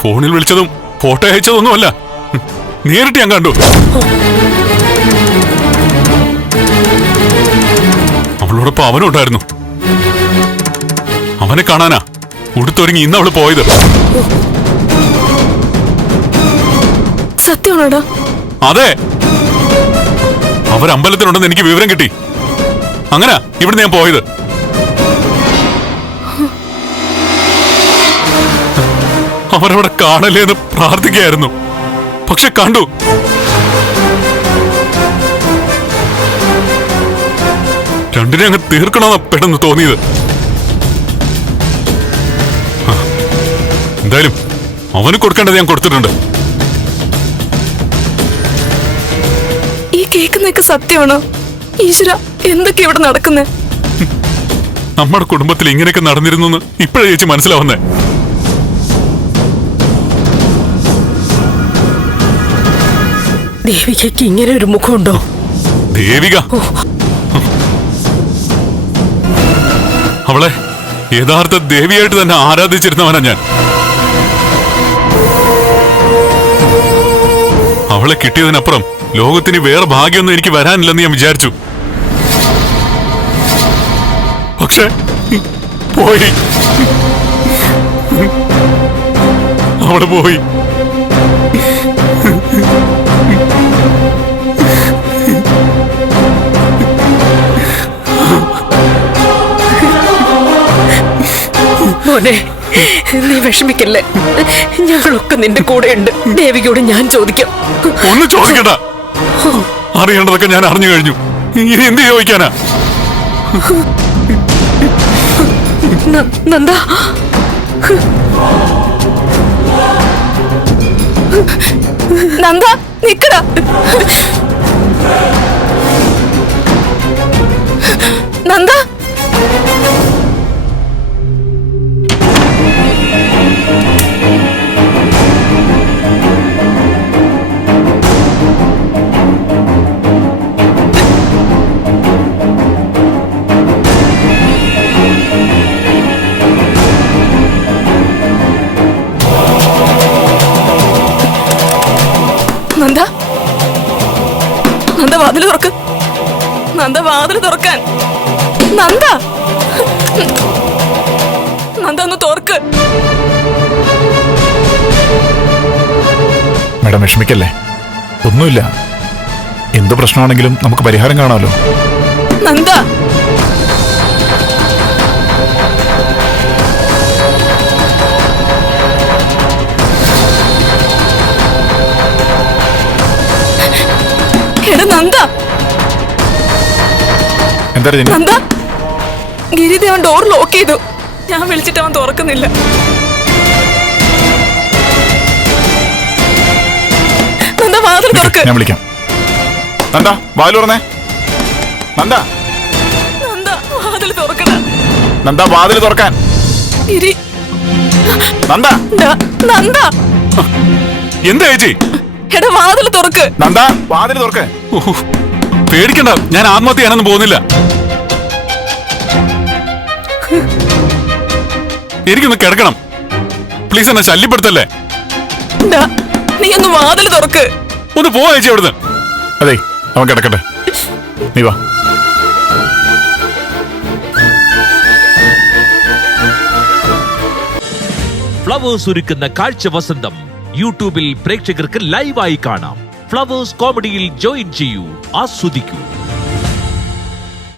ഫോണിൽ വിളിച്ചതും ഫോട്ടോ അയച്ചതൊന്നുമല്ല, നേരിട്ട് ഞാൻ കണ്ടു. അവളോടൊപ്പം അവനുണ്ടായിരുന്നു. അവനെ കാണാനാ ഉടുത്തൊരുങ്ങി ഇന്ന് അവള് പോയത്. സത്യമാണോടാ? അതെ, അവരമ്പലത്തിലുണ്ടെന്ന് എനിക്ക് വിവരം കിട്ടി. അങ്ങനെ ഇവിടുന്ന് ഞാൻ പോയത്. അവരവിടെ കാണല്ലേ എന്ന് പ്രാർത്ഥിക്കുകയായിരുന്നു. പക്ഷെ കണ്ടു. രണ്ടിനെ അങ്ങ് തീർക്കണമെന്ന് പെട്ടെന്ന് തോന്നിയത്. എന്തായാലും അവന് കൊടുക്കേണ്ടത് ഞാൻ കൊടുത്തിട്ടുണ്ട്. ഈ കേൾക്കുന്നതൊക്കെ സത്യമാണോ? ഈശ്വര, എന്തൊക്കെ ഇവിടെ നടക്കുന്നേ? നമ്മുടെ കുടുംബത്തിൽ ഇങ്ങനെയൊക്കെ നടന്നിരുന്നു ഇപ്പോഴേ ചേച്ചി മനസ്സിലാവുന്നേ. ദേവികയ്ക്ക് ഇങ്ങനെ ഒരു മുഖമുണ്ടോ? ദേവിക അവളെ യഥാർത്ഥ ദേവിയായിട്ട് തന്നെ ആരാധിച്ചിരുന്നവനാ ഞാൻ. അവളെ കിട്ടിയതിനപ്പുറം ലോകത്തിന് വേറെ ഭാഗ്യമൊന്നും എനിക്ക് വരാനില്ലെന്ന് ഞാൻ വിചാരിച്ചു. പക്ഷെ പോയി, അവള് പോയി. മോനെ, നീ വിഷമിക്കല്ലേ, ഞങ്ങളൊക്കെ നിന്റെ കൂടെ ഉണ്ട്. ദേവികയോട് ഞാൻ ചോദിക്കാം. ഒന്ന് ചോദിക്കണ്ട, അറിയേണ്ടതൊക്കെ ഞാൻ അറിഞ്ഞു കഴിഞ്ഞു. ഇനി എന്ത് ചോദിക്കാനാ? നന്ദ, നന്ദ നിക്കടാ. നന്ദ, നന്ദ, നന്ദ വാതില് തുറക്ക്. നന്ദ വാതില് തുറക്കാൻ. നന്ദ, നന്ദ ഒന്ന് തുറക്ക്. മാഡം വിഷമിക്കല്ലേ, ഒന്നുമില്ല. എന്ത് പ്രശ്നമാണെങ്കിലും നമുക്ക് പരിഹാരം കാണാമല്ലോ. നന്ദ, എടാ നന്ദ. എന്താ നന്ദ, ഗിരിദേവൻ ഡോർ ലോക്ക് ചെയ്തു. ഞാൻ വിളിച്ചിട്ട് അവൻ തുറക്കുന്നില്ല. നന്ദ വാതിൽ തുറക്ക്. ഞാൻ വിളിക്കാം. നന്ദ വാതിൽ തുറന്നേ. നന്ദ, നന്ദ വാതിൽ തുറക്കട. നന്ദ വാതിൽ തുറക്കാൻ. ഗിരി, നന്ദ, നന്ദ. എന്താ ചേച്ചി? എടാ വാതിൽ തുറക്ക്. നന്ദ വാതിൽ തുറക്ക്. പേടിക്കണ്ട, ഞാൻ ആത്മഹത്യ ചെയ്യാനൊന്നും പോകുന്നില്ല. എനിക്കൊന്ന് കിടക്കണം. പ്ലീസ് എന്നെ ശല്യപ്പെടുത്തല്ലേ. നീ ഒന്ന് വാതിൽ തുറക്ക്. ഒന്ന് പോ ചേച്ചി അവിടുന്ന്. അതെ, അവൻ കിടക്കട്ടെ. നീ വാ. ഫ്ലവേഴ്സ് ഒരുക്കുന്ന കാഴ്ച വസന്തം യൂട്യൂബിൽ പ്രേക്ഷകർക്ക് ലൈവായി കാണാം. ഫ്ലവേഴ്സ് കോമഡിയിൽ ജോയിൻ ചെയ്യൂ, ആസ്വദിക്കൂ.